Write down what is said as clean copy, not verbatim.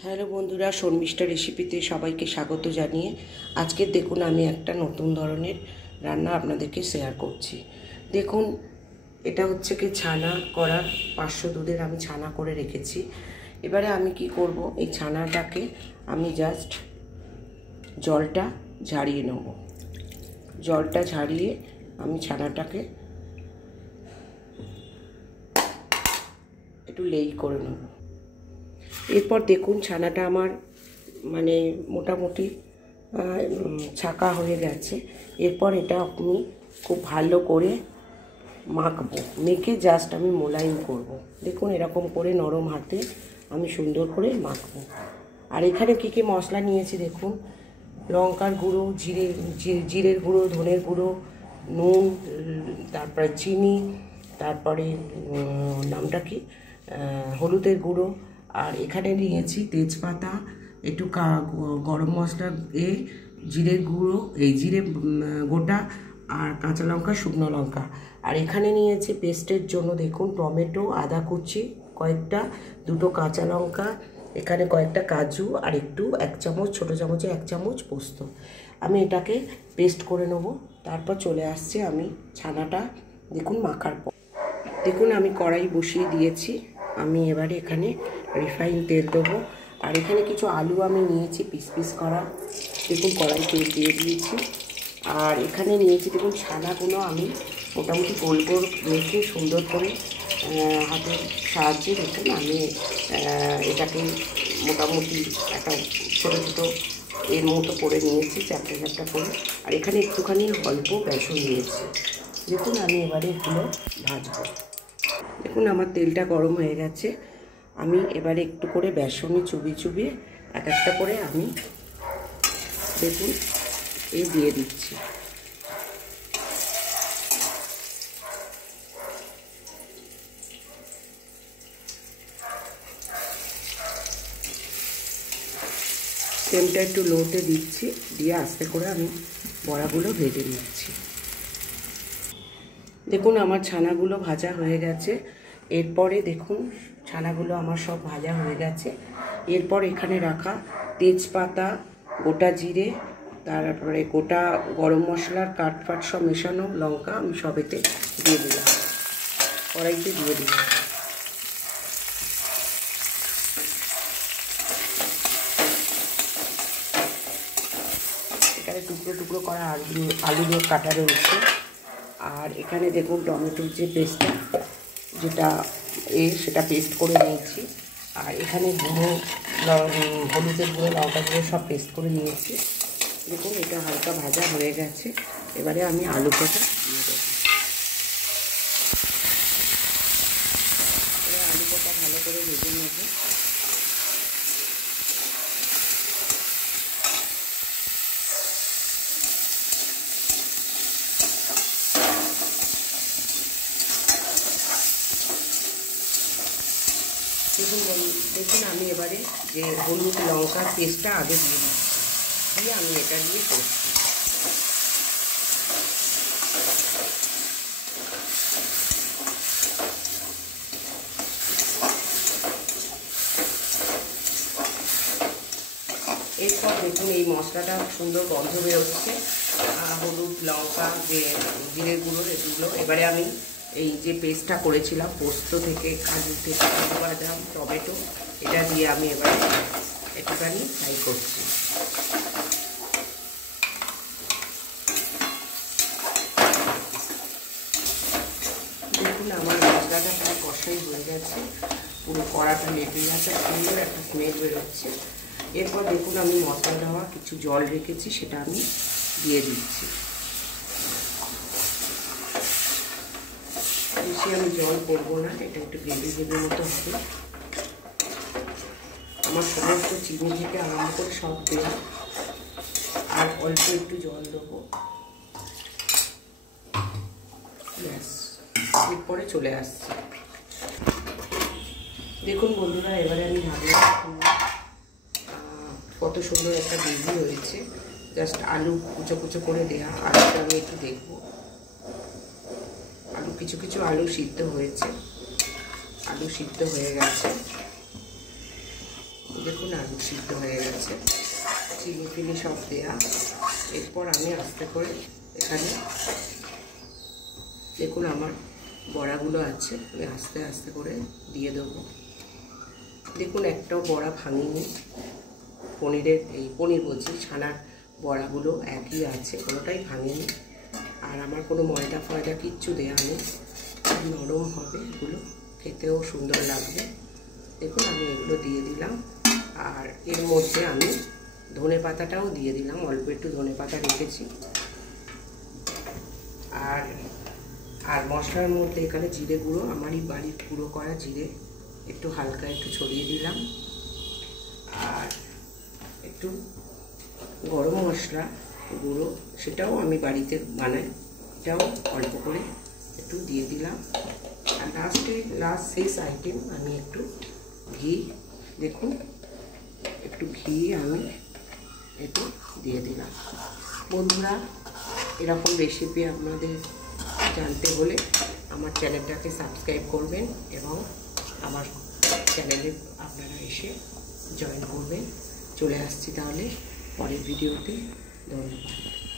Hello বন্ধুরা, শর্মিষ্ঠা রেসিপিতে সবাইকে স্বাগত জানিয়ে আজকে দেখুন আমি একটা নতুন ধরনের রান্না আপনাদেরকে শেয়ার করছি। দেখুন, এটা হচ্ছে কি ছানা করা 500 দুধের আমি ছানা করে রেখেছি। এবারে আমি কি করব, এই ছানাটাকে আমি জাস্ট জলটা ঝারিয়ে নেব। জলটা ঝারিয়ে আমি ছানাটাকে একটু লেই করে নেব। এরপর দেখুন ছানাটা আমার মানে মোটামুটি ছাকা হয়ে গেছে। এরপর এটা আমি খুব ভালো করে মাখবো, মেখে জাস্ট আমি মোলায়েম করব। দেখুন এরকম করে নরম হাতে আমি সুন্দর করে মাখবো। আর এখানে কী কী মশলা নিয়েছি দেখুন, লঙ্কার গুঁড়ো, জিরের গুঁড়ো, ধনের গুঁড়ো, নুন, তারপরে চিনি, তারপরে নামটা কি হলুদের গুঁড়ো, আর এখানে নিয়েছি তেজপাতা, একটু গরম মশলা, জিরের গুঁড়ো, এই জিরে গোটা, আর কাঁচা লঙ্কা, শুকনো লঙ্কা। আর এখানে নিয়েছি পেস্টের জন্য দেখুন টমেটো, আদা কুচি কয়েকটা, দুটো কাঁচা লঙ্কা, এখানে কয়েকটা কাজু, আর একটু 1 চামচ, ছোটো চামচে 1 চামচ পোস্ত। আমি এটাকে পেস্ট করে নেব। তারপর চলে আসছে আমি ছানাটা দেখুন মাখার পর। দেখুন আমি কড়াই বসিয়ে দিয়েছি। আমি এবারে এখানে রিফাইন তেল দেবো। আর এখানে কিছু আলু আমি নিয়েছি পিস পিস করা, দেখুন কড়াই তেল দিয়ে দিয়েছি। আর এখানে নিয়েছি দেখুন ছানাগুলো আমি মোটামুটি গোল গোল মেখে সুন্দর করে হাতের সাহায্যে দেখুন আমি এটাকে মোটামুটি একটা ছোটো ছোটো এর মতো করে নিয়েছি, চ্যাপটা চ্যাপটা করে। আর এখানে একটুখানি অল্প বেসন নিয়েছি। দেখুন আমি এবারে এগুলো ভাজবো। দেখুন আমার তেলটা গরম হয়ে গেছে। আমি এবারে একটু করে বেসনে চুবিয়ে চুবিয়ে এক একটা করে আমি দেখুন এই দিয়ে দিচ্ছি। তেলটা একটু লোতে দিচ্ছি, দিয়ে আস্তে করে আমি বড়াগুলো ভেজে নিচ্ছি। দেখুন আমার ছানাগুলো ভাজা হয়ে গেছে। এরপরে দেখুন ছানাগুলো আমার সব ভাজা হয়ে গেছে। এরপর এখানে রাখা তেজপাতা, গোটা জিরে, তারপরে গোটা গরম মশলার কাঠফাট সব মেশানো লঙ্কা আমি সব এতে দিয়ে দিলাম, কড়াইতে দিয়ে দিলাম। এখানে টুকরো টুকরো করা আলুগুলো কাটা রয়েছে। আর এখানে দেখুন টমেটোর যে পেস্টটা যেটা সেটা পেস্ট করে নিয়েছি। আর এখানে গুঁড়ো হলুদের গুঁড়ো, লঙ্কা গুঁড়ো সব পেস্ট করে নিয়েছি। দেখুন এটা হালকা ভাজা হয়ে গেছে। এবারে আমি আলু কটা দিয়ে দেবো। এবার আলু কটা ভালো করে ভেজে নেব। দেখুন আমি এবারে যে হলুদ লঙ্কার পেস্টটা আগে দিয়ে দিচ্ছি, দিয়ে আমি এটা দিয়ে করছি। এরপর দেখুন এই মশলাটা সুন্দর গন্ধ বেরোচ্ছে, হলুদ লঙ্কা যে জিরের গুঁড়ো এগুলো। এবারে আমি এই যে পেস্টটা করেছিলাম পোস্ত থেকে, কাজু থেকে, কাজু বাদাম, টমেটো, এটা দিয়ে আমি এবারে একটুখানি ফ্রাই করছি। দেখুন আমার মশলাটা প্রায় কষাই হয়ে গেছে, পুরো কড়াটা লেগে গেছে, সুন্দর একটা স্মেল বেরোচ্ছে। এরপর দেখুন আমি মশলা দেওয়া কিছু জল রেখেছি, সেটা আমি দিয়ে দিচ্ছি। বেশি আমি জল করবো না, এটা একটু গ্রেভি গ্রেভির মতো হবে। আমার সমস্ত চিনি থেকে আরম্ভ করে সব দেওয়া। আর অল্প একটু জল দেবো, ব্যাস। এরপরে চলে আসছি। দেখুন বন্ধুরা এবারে আমি ভাবলাম কত সুন্দর একটা গ্রেভি হয়েছে। জাস্ট আলু কুচো কুচো করে দেওয়া, আলুটা আমি একটু দেখবো। আলু কিছু কিছু আলু সিদ্ধ হয়েছে, আলু সিদ্ধ হয়ে গেছে। দেখুন আলু সিদ্ধ হয়ে গেছে, চিনি ফিনি সব দেওয়া। এরপর আমি আস্তে করে এখানে দেখুন আমার বড়াগুলো আছে, আমি আস্তে আস্তে করে দিয়ে দেবো। দেখুন একটাও বড়া ভাঙিনি, পনির বলছি ছানার বড়াগুলো একই আছে, কোনোটাই ভাঙেনি। আর আমার কোনো ময়দা ফয়দা কিচ্ছু দেওয়া নেই, নরম হবে এগুলো, খেতেও সুন্দর লাগবে। দেখুন আমি এগুলো দিয়ে দিলাম। আর এর মধ্যে আমি ধনে পাতাটাও দিয়ে দিলাম, অল্প একটু ধনে পাতা রেখেছি। আর মশলার মধ্যে এখানে জিরে গুঁড়ো, আমারই বাড়ির গুঁড়ো করা জিরে একটু হালকা একটু ছড়িয়ে দিলাম। আর একটু গরম মশলা গুঁড়ো, সেটাও আমি বাড়িতে বানাই, এটাও অল্প করে একটু দিয়ে দিলাম। আর লাস্ট শেষ আইটেম আমি একটু ঘি, দেখুন একটু ঘি আমি একটু দিয়ে দিলাম। বন্ধুরা, এরকম রেসিপি আপনাদের জানতে হলে আমার চ্যানেলটাকে সাবস্ক্রাইব করবেন এবং আমার চ্যানেলে আপনারা এসে জয়েন করবেন। চলে আসছি তাহলে পরের ভিডিওতে। ধন্যবাদ।